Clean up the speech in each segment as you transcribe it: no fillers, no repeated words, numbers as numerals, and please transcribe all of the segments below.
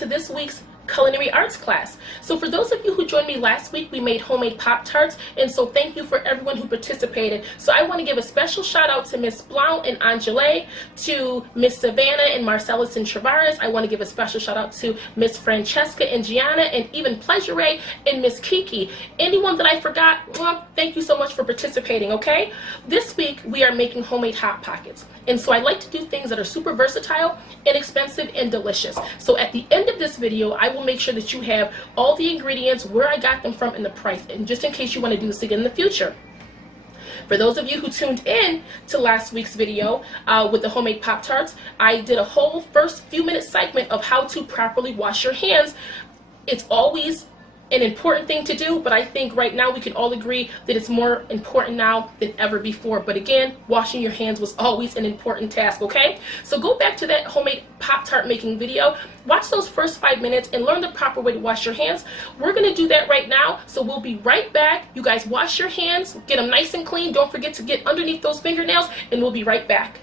into this week's culinary arts class. So for those of you who joined me last week, we made homemade Pop-Tarts, and so thank you for everyone who participated. So I want to give a special shout out to Miss Blount and Angele, to Miss Savannah and Marcellus and Travares. I want to give a special shout out to Miss Francesca and Gianna, and even Pleasure Ray and Miss Kiki. Anyone that I forgot, well, thank you so much for participating, okay? This week we are making homemade Hot Pockets, and so I like to do things that are super versatile, inexpensive, and delicious. So at the end of this video, I will make sure that you have all the ingredients, where I got them from, and the price, and just in case you want to do this again in the future. For those of you who tuned in to last week's video with the homemade Pop-Tarts, I did a whole first few minute segment of how to properly wash your hands. It's always an important thing to do, but I think right now we can all agree that it's more important now than ever before. But again, washing your hands was always an important task, okay? So go back to that homemade Pop-Tart making video, watch those first 5 minutes, and learn the proper way to wash your hands. We're gonna do that right now, so we'll be right back. You guys wash your hands, get them nice and clean. Don't forget to get underneath those fingernails, and we'll be right back.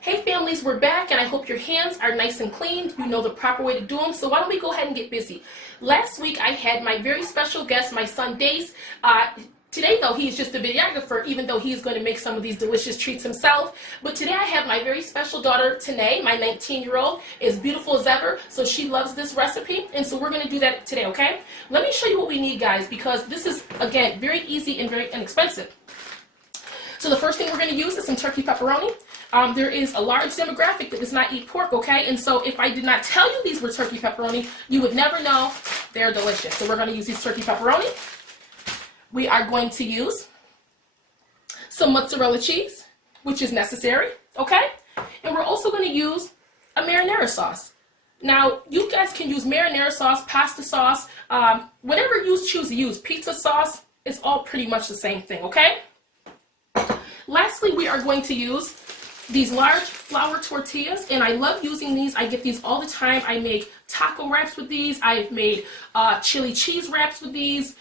Hey families, we're back, and I hope your hands are nice and clean. You know the proper way to do them, so why don't we go ahead and get busy. Last week I had my very special guest, my son Dace. Today though, he's just a videographer, even though he's going to make some of these delicious treats himself. But today I have my very special daughter, Tanae, my 19-year-old, is beautiful as ever, so she loves this recipe, and so we're going to do that today, okay? Let me show you what we need, guys, because this is, again, very easy and very inexpensive. So the first thing we're going to use is some turkey pepperoni. There is a large demographic that does not eat pork, okay? And so if I did not tell you these were turkey pepperoni, you would never know they're delicious. So we're going to use these turkey pepperoni. We are going to use some mozzarella cheese, which is necessary, okay? And we're also going to use a marinara sauce. Now, you guys can use marinara sauce, pasta sauce, whatever you choose to use. Pizza sauce, it's all pretty much the same thing, okay? Lastly, we are going to use these large flour tortillas, and I love using these. I get these all the time. I make taco wraps with these. I've made chili cheese wraps with these.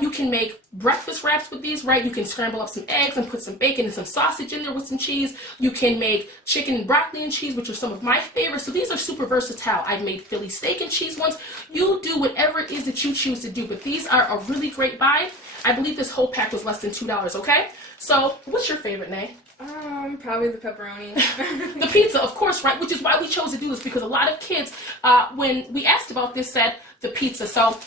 You can make breakfast wraps with these, right? You can scramble up some eggs and put some bacon and some sausage in there with some cheese. You can make chicken and broccoli and cheese, which are some of my favorites. So these are super versatile. I've made Philly steak and cheese ones. You do whatever it is that you choose to do, but these are a really great buy. I believe this whole pack was less than $2, okay? So what's your favorite, Nay? Probably the pepperoni. The pizza, of course, right? Which is why we chose to do this, because a lot of kids, when we asked about this, said the pizza. So,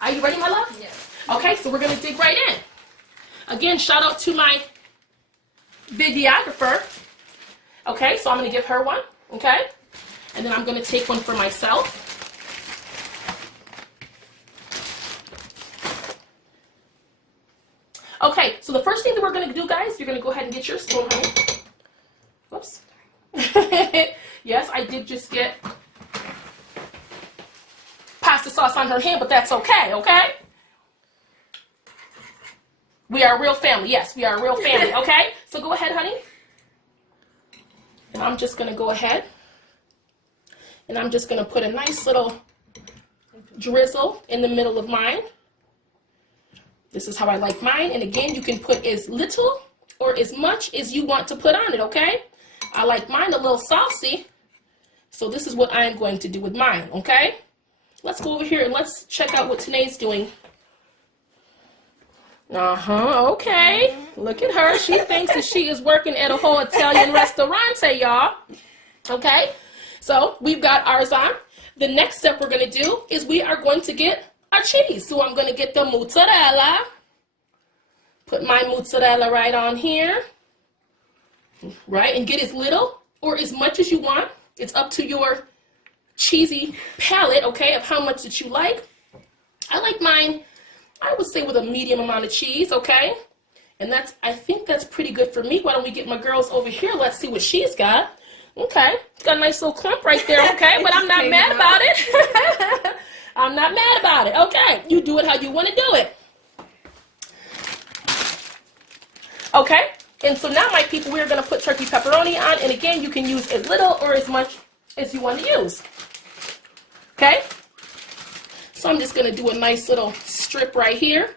are you ready, my love? Yes. Okay, so we're going to dig right in. Again, shout out to my videographer. Okay, so I'm going to give her one, okay? And then I'm going to take one for myself. Okay, so the first thing that we're going to do, guys, you're going to go ahead and get your spoon, honey. Whoops. Yes, I did just get pasta sauce on her hand, but that's okay, okay? We are a real family. Yes, we are a real family, okay? So go ahead, honey. And I'm just going to go ahead. And I'm just going to put a nice little drizzle in the middle of mine. This is how I like mine, and again, you can put as little or as much as you want to put on it, okay? I like mine a little saucy, so this is what I'm going to do with mine, okay? Let's go over here and let's check out what Tanae's doing. Okay. Look at her. She thinks that she is working at a whole Italian restaurant, y'all. Okay, so we've got ours on. The next step we're going to do is we are going to get our cheese. So I'm going to get the mozzarella. Put my mozzarella right on here. Right, and get as little or as much as you want. It's up to your cheesy palate, okay, of how much that you like. I like mine, I would say, with a medium amount of cheese, okay? And that's, I think that's pretty good for me. Why don't we get my girls over here? Let's see what she's got. Okay, got a nice little clump right there, okay? But I'm not mad about it. I'm not mad about it. Okay, you do it how you want to do it. Okay, and so now, my people, we're going to put turkey pepperoni on. And again, you can use as little or as much as you want to use. Okay, so I'm just going to do a nice little strip right here.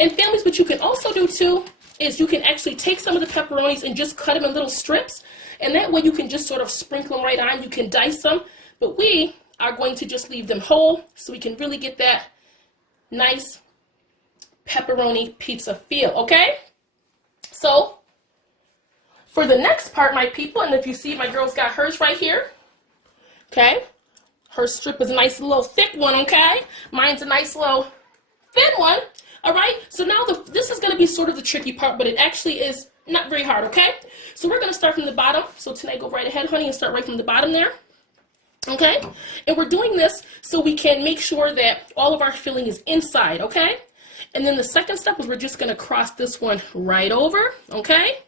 And families, what you can also do too is you can actually take some of the pepperonis and just cut them in little strips. And that way you can just sort of sprinkle them right on. You can dice them. but we are going to just leave them whole so we can really get that nice pepperoni pizza feel, okay? So for the next part, my people, and if you see, my girl's got hers right here, okay? Her strip is a nice little thick one, okay? Mine's a nice little thin one, all right? So now this is going to be sort of the tricky part, but it actually is not very hard, okay? So we're going to start from the bottom. So tonight, go right ahead, honey, and start right from the bottom there, okay? And we're doing this so we can make sure that all of our filling is inside, okay? And then the second step is we're just going to cross this one right over, okay?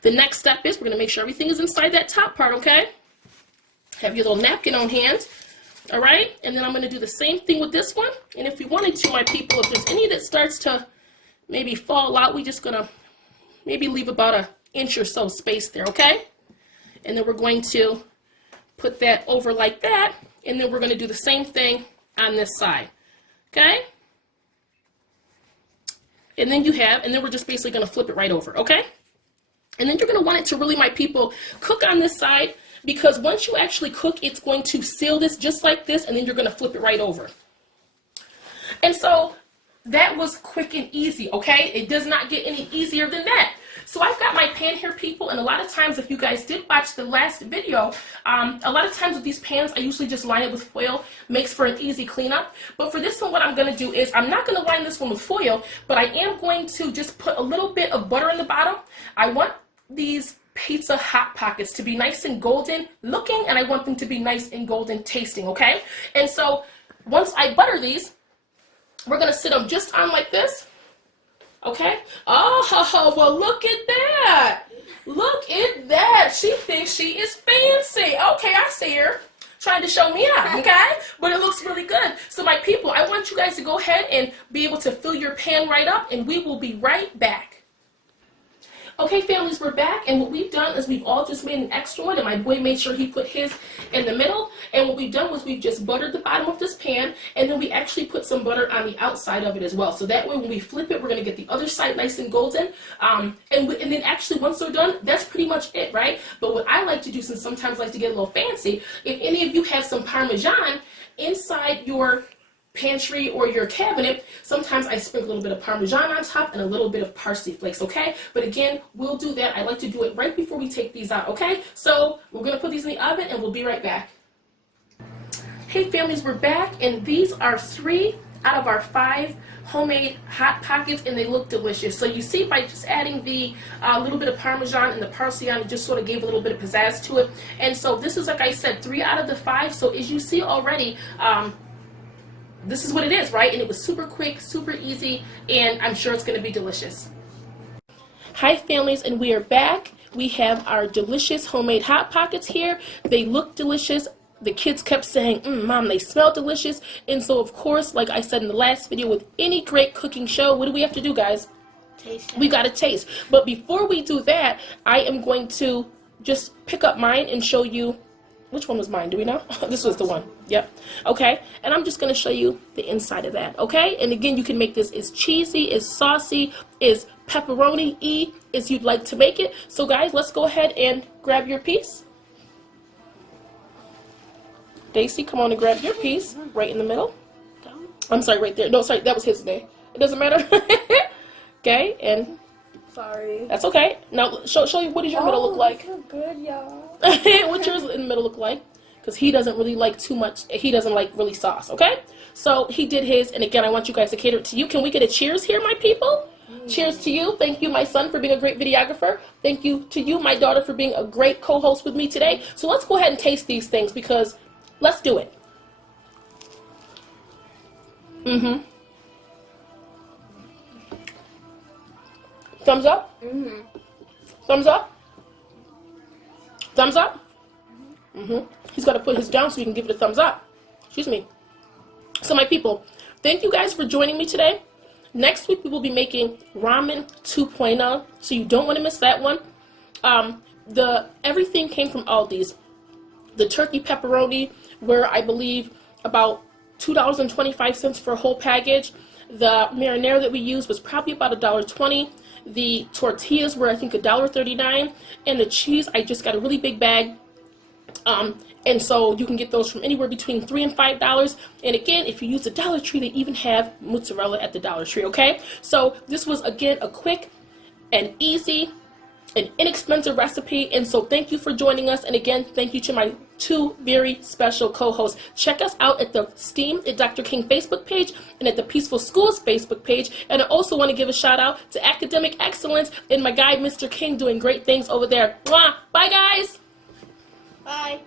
The next step is we're going to make sure everything is inside that top part, okay? Have your little napkin on hand, all right? And then I'm going to do the same thing with this one. And if we wanted to, my people, if there's any that starts to maybe fall out, we're just going to maybe leave about an inch or so space there, okay? And then we're going to put that over like that, and then we're going to do the same thing on this side, okay? And then we're just basically going to flip it right over, okay? And then you're going to want it to really, my people, cook on this side, because once you actually cook, it's going to seal this just like this, and then you're going to flip it right over. And so that was quick and easy, okay? It does not get any easier than that. So I've got my pan here, people, and a lot of times, if you guys did watch the last video, a lot of times with these pans, I usually just line it with foil, makes for an easy cleanup. But for this one, what I'm going to do is, I'm not going to line this one with foil, but I am going to just put a little bit of butter in the bottom. I want these pizza hot pockets to be nice and golden looking, and I want them to be nice and golden tasting, okay? And so once I butter these, we're going to sit them just on like this. Okay. Oh, well, look at that. Look at that. She thinks she is fancy. Okay, I see her trying to show me out, okay? But it looks really good. So my people, I want you guys to go ahead and be able to fill your pan right up, and we will be right back. Okay, families, we're back, and what we've done is we've all just made an extra one, and my boy made sure he put his in the middle, and what we've done was we've just buttered the bottom of this pan, and then we actually put some butter on the outside of it as well, so that way when we flip it, we're going to get the other side nice and golden, and then actually once they're done, that's pretty much it, right? But what I like to do, since sometimes I like to get a little fancy, if any of you have some Parmesan inside your pantry or your cabinet, sometimes I sprinkle a little bit of Parmesan on top and a little bit of parsley flakes, okay? But again, we'll do that. I like to do it right before we take these out, okay? So we're going to put these in the oven, and we'll be right back. Hey, families, we're back, and these are 3 out of our 5 homemade hot pockets, and they look delicious. So you see, by just adding the little bit of Parmesan and the parsley on, it just sort of gave a little bit of pizzazz to it. And so this is, like I said, 3 out of the 5. So as you see already, this is what it is, right? And it was super quick, super easy, and I'm sure it's going to be delicious. Hi, families, and we are back. We have our delicious homemade hot pockets here. They look delicious. The kids kept saying, Mom, they smell delicious. And so, of course, like I said in the last video, with any great cooking show, what do we have to do, guys? Taste. We got to taste. But before we do that, I am going to just pick up mine and show you. Which one was mine? Do we know? This was the one. Yep. Okay. And I'm just going to show you the inside of that. Okay. And again, you can make this as cheesy, as saucy, as pepperoni-y as you'd like to make it. So guys, let's go ahead and grab your piece. Daisy, come on and grab your piece right in the middle. I'm sorry, right there. No, sorry, that was his day. It doesn't matter. Okay. And sorry. That's okay. Now, show you, what does your middle look like? So good, y'all. What's yours in the middle look like? Because he doesn't really like too much. He doesn't like really sauce, okay? So he did his, and again, I want you guys to cater it to you. Can we get a cheers here, my people? Cheers to you. Thank you, my son, for being a great videographer. Thank you to you, my daughter, for being a great co-host with me today. So let's go ahead and taste these things, because let's do it. Thumbs up? Thumbs up? Thumbs up? He's got to put his down so he can give it a thumbs up. Excuse me. So my people, thank you guys for joining me today. Next week we will be making Ramen 2.0, so you don't want to miss that one. Everything came from Aldi's. The turkey pepperoni were, I believe, about $2.25 for a whole package. The marinara that we used was probably about $1.20. The tortillas were, I think, $1.39, and the cheese, I just got a really big bag And so you can get those from anywhere between $3 and $5. And again, if you use the Dollar Tree, they even have mozzarella at the Dollar Tree, okay? So this was, again, a quick and easy and inexpensive recipe. And so thank you for joining us. And again, thank you to my two very special co-hosts. Check us out at the STEAM at Dr. King Facebook page and at the Peaceful Schools Facebook page. And I also want to give a shout out to Academic Excellence and my guy, Mr. King, doing great things over there. Mwah! Bye, guys! Bye.